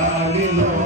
Aleluia.